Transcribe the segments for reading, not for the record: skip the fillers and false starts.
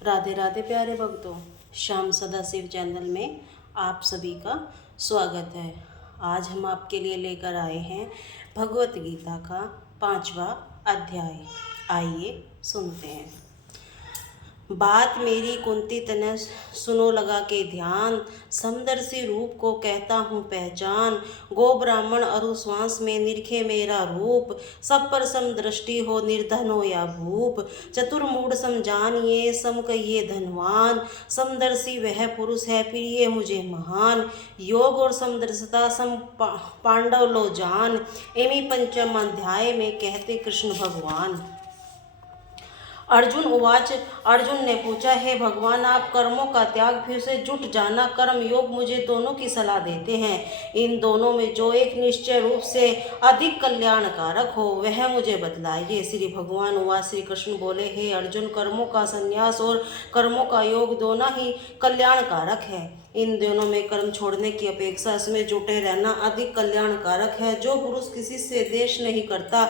राधे राधे प्यारे भक्तों, श्याम सदाशिव चैनल में आप सभी का स्वागत है। आज हम आपके लिए लेकर आए हैं भगवत गीता का 5वां अध्याय। आइए सुनते हैं। बात मेरी कुंती तनय सुनो लगा के ध्यान, समदर्शी रूप को कहता हूँ पहचान। गो ब्राह्मण अरु श्वास में निरखे मेरा रूप, सब पर सम दृष्टि हो निर्धन हो या भूप। चतुर्मूढ़ सम जानिए सम कहिए धनवान, समदर्शी वह पुरुष है प्रिय मुझे महान। योग और समदर्शिता सम पांडव लो जान, एमी पंचम अध्याय में कहते कृष्ण भगवान। अर्जुन उवाच। अर्जुन ने पूछा, हे भगवान आप कर्मों का त्याग फिर से जुट जाना, कर्म योग मुझे दोनों की सलाह देते हैं। इन दोनों में जो एक निश्चय रूप से अधिक कल्याणकारक हो वह मुझे बतलाइए। श्री भगवान उवाच। श्री कृष्ण बोले, हे अर्जुन कर्मों का संन्यास और कर्मों का योग दोनों ही कल्याणकारक है। इन दोनों में कर्म छोड़ने की अपेक्षा इसमें जुटे रहना अधिक कल्याणकारक है। जो पुरुष किसी से द्वेष नहीं करता,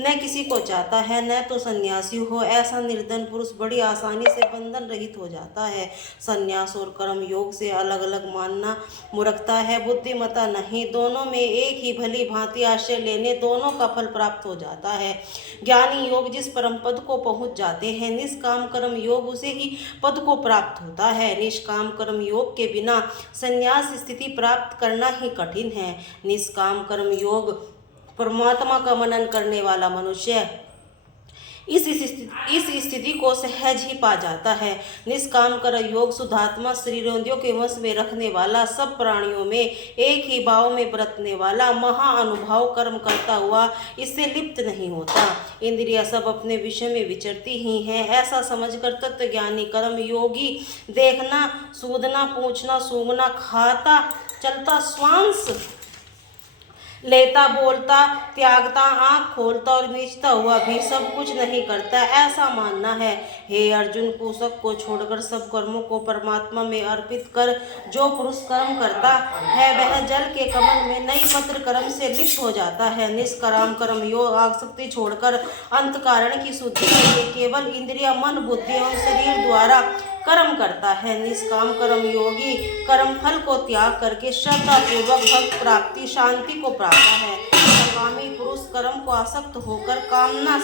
न किसी को चाहता है, न तो सन्यासी हो, ऐसा निर्धन पुरुष बड़ी आसानी से बंधन रहित हो जाता है। सन्यास और कर्म योग से अलग अलग मानना मूर्खता है, बुद्धिमता नहीं। दोनों में एक ही भली भांति आश्रय लेने दोनों का फल प्राप्त हो जाता है। ज्ञानी योग जिस परम पद को पहुंच जाते हैं, निष्काम कर्म योग उसे ही पद को प्राप्त होता है। निष्काम कर्म योग के बिना संन्यास स्थिति प्राप्त करना ही कठिन है। निष्काम कर्म योग परमात्मा का मनन करने वाला मनुष्य इस स्थिति को सहज ही पा जाता है। निष्काम कर्म योग शुद्धात्मा शरीरों के वश में रखने वाला, सब प्राणियों में एक ही भाव में बरतने वाला, महाअनुभाव कर्म करता हुआ इससे लिप्त नहीं होता। इंद्रियां सब अपने विषय में विचरती ही हैं, ऐसा समझकर तत्वज्ञानी कर्म योगी देखना, सूदना, पूछना, सूंघना, खाता, चलता, श्वास लेता, बोलता, त्यागता, आँख खोलता और मीचता हुआ भी सब कुछ नहीं करता, ऐसा मानना है। हे अर्जुन, कुशक को छोड़कर सब कर्मों को परमात्मा में अर्पित कर जो पुरुष कर्म करता है वह जल के कमल में नई पत्र कर्म से लिप्त हो जाता है। निष्काम कर्म योग आसक्ति छोड़कर अंतःकरण की शुद्धि के लिए केवल इंद्रिय, मन, बुद्धि और शरीर द्वारा कर्म करता है। निष्काम कर्म योगी कर्म फल को त्याग करके श्रद्धा पूर्वक भक्त प्राप्ति, शांति को प्राप्त है। कामी पुरुष कर्म को आसक्त होकर कामना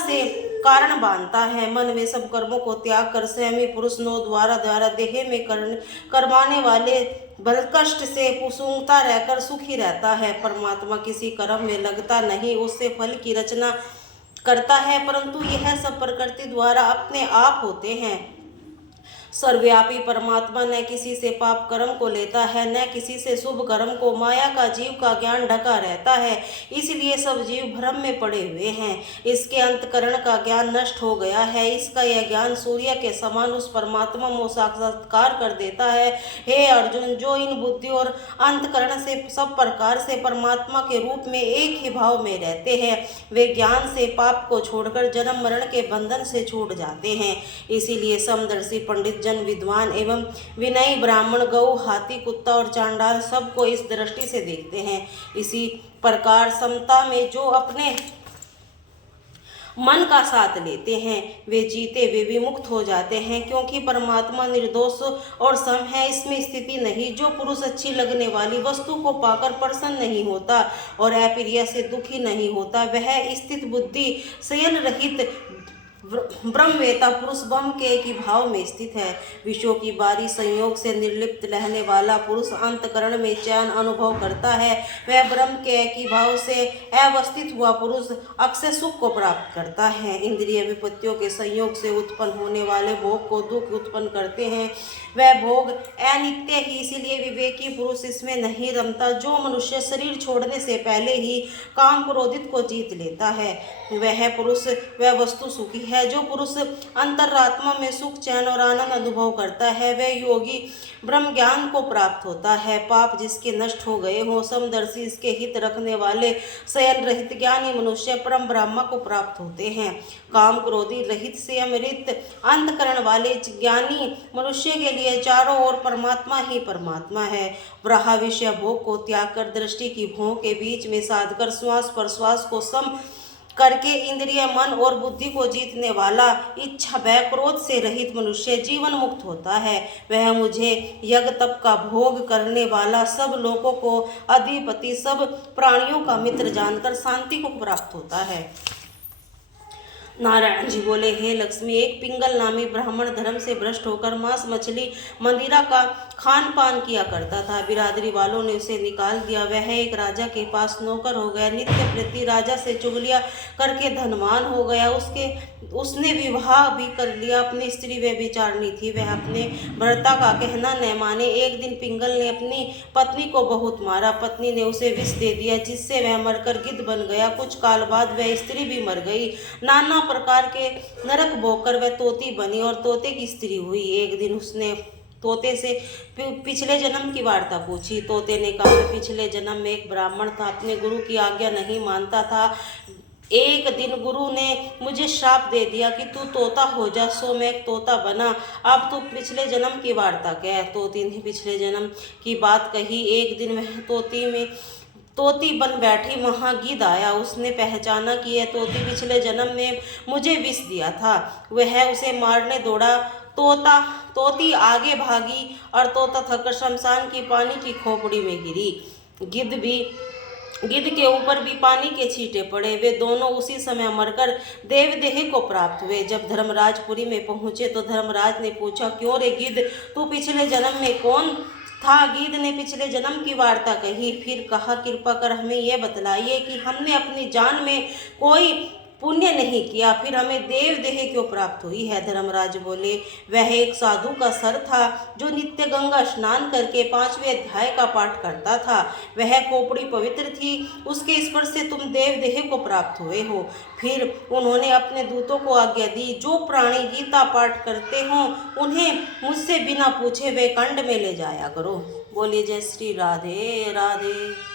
से कारण बांधता है। मन में सब कर्मों को त्याग कर संयमी पुरुष नो द्वारा देह में करवाने वाले बल कष्ट से सूंघता रहकर सुखी रहता है। परमात्मा किसी कर्म में लगता नहीं, उससे फल की रचना करता है, परंतु यह सब प्रकृति द्वारा अपने आप होते हैं। सर्वव्यापी परमात्मा न किसी से पाप कर्म को लेता है, न किसी से शुभ कर्म को। माया का जीव का ज्ञान ढका रहता है, इसलिए सब जीव भ्रम में पड़े हुए हैं। इसके अंतकरण का ज्ञान नष्ट हो गया है। इसका यह ज्ञान सूर्य के समान उस परमात्मा को साक्षात्कार कर देता है। हे अर्जुन, जो इन बुद्धि और अंतकरण से सब प्रकार से परमात्मा के रूप में एक ही भाव में रहते हैं, वे ज्ञान से पाप को छोड़कर जन्म मरण के बंधन से छूट जाते हैं। इसीलिए समदर्शी पंडित जन, विद्वान एवं विनयी ब्राह्मण, गौ, हाथी, कुत्ता और चांडाल सबको इस दृष्टि से देखते हैं। इसी प्रकार समता में जो अपने मन का साथ लेते हैं वे जीते वे विमुक्त हो जाते हैं, क्योंकि परमात्मा निर्दोष और सम है, इसमें स्थिति नहीं। जो पुरुष अच्छी लगने वाली वस्तु को पाकर प्रसन्न नहीं होता और अप्रिय से दुखी नहीं होता, वह स्थित बुद्धि शयन रहित ब्रह्मवेता पुरुष ब्रह्म के एक ही भाव में स्थित है। विषयों की बारी संयोग से निर्लिप्त रहने वाला पुरुष अंतकरण में चैन अनुभव करता है। वह ब्रह्म के एक ही भाव से अवस्थित हुआ पुरुष अक्षय सुख को प्राप्त करता है। इंद्रिय विपत्तियों के संयोग से उत्पन्न होने वाले भोग को दुख उत्पन्न करते हैं। वह भोग अनित्य ही, इसीलिए विवेकी पुरुष इसमें नहीं रमता। जो मनुष्य शरीर छोड़ने से पहले ही काम क्रोधित को जीत लेता है वह पुरुष वह वस्तु सुखी है। जो पुरुष अंतरात्मा में सुख, चैन और आनंद अनुभव करता है वह योगी ब्रह्म ज्ञान को प्राप्त होता है। पाप जिसके नष्ट हो गए हों, समदर्शी इसके हित रखने वाले शयन रहित ज्ञानी मनुष्य परम ब्रह्म को प्राप्त होते हैं। काम क्रोधी रहित संयम रहित अंतकरण वाले ज्ञानी मनुष्य के लिए चारों ओर परमात्मा ही परमात्मा है। वह विषय भोग को त्याग कर दृष्टि की भों के बीच में साधकर श्वास प्रश्वास को सम करके इंद्रिय मन और बुद्धि को जीतने वाला, इच्छा भय क्रोध से रहित मनुष्य जीवन मुक्त होता है। वह मुझे यज्ञ तप का भोग करने वाला, सब लोगों को अधिपति, सब प्राणियों का मित्र जानकर शांति को प्राप्त होता है। नारायण जी बोले, हे लक्ष्मी, एक पिंगल नामी ब्राह्मण धर्म से भ्रष्ट होकर मांस मछली मंदिरा का खान पान किया करता था। बिरादरी वालों ने उसे निकाल दिया। वह एक राजा के पास नौकर हो गया। नित्य प्रति राजा से चुगलियां करके धनवान हो गया। उसने विवाह भी कर लिया। अपनी स्त्री व्यभिचारिणी थी। वह अपने भर्ता का कहना न माने। एक दिन पिंगल ने अपनी पत्नी को बहुत मारा। पत्नी ने उसे विष दे दिया, जिससे वह मरकर गिद्ध बन गया। कुछ काल बाद वह स्त्री भी मर गई। नाना प्रकार के नरक भोगकर वह तोती बनी और तोते की स्त्री हुई। एक दिन उसने तोते से पिछले जन्म की वार्ता पूछी। तोते ने कहा, मैं पिछले जन्म में एक ब्राह्मण था, अपने गुरु की आज्ञा नहीं मानता था। एक दिन गुरु ने मुझे श्राप दे दिया कि तू तोता हो जा, सो मैं एक तोता बना। अब तू पिछले जन्म की वार्ता कह। तोती ने पिछले जन्म की बात कही। एक दिन वह तोती बन बैठी। वहाँ गिद्ध आया। उसने पहचाना कि यह तोती पिछले जन्म में मुझे विष दिया था। वह उसे मारने दौड़ा। तोती आगे भागी और तोता थककर शमशान की पानी की खोपड़ी में गिरी। गिद्ध के ऊपर भी पानी के छींटे पड़े। वे दोनों उसी समय मरकर देवदेह को प्राप्त हुए। जब धर्मराजपुरी में पहुंचे तो धर्मराज ने पूछा, क्यों रे गिद्ध, तू पिछले जन्म में कौन था? गिद्ध ने पिछले जन्म की वार्ता कही। फिर कहा, कृपा कर हमें यह बतलाइए कि हमने अपनी जान में कोई पुण्य नहीं किया, फिर हमें देव देह क्यों प्राप्त हुई है? धर्मराज बोले, वह एक साधु का सर था जो नित्य गंगा स्नान करके 5वें अध्याय का पाठ करता था। वह खोपड़ी पवित्र थी, उसके स्पर्श से तुम देव देह को प्राप्त हुए हो। फिर उन्होंने अपने दूतों को आज्ञा दी, जो प्राणी गीता पाठ करते हों उन्हें मुझसे बिना पूछे वे कंड में ले जाया करो। बोलिए जय श्री राधे राधे।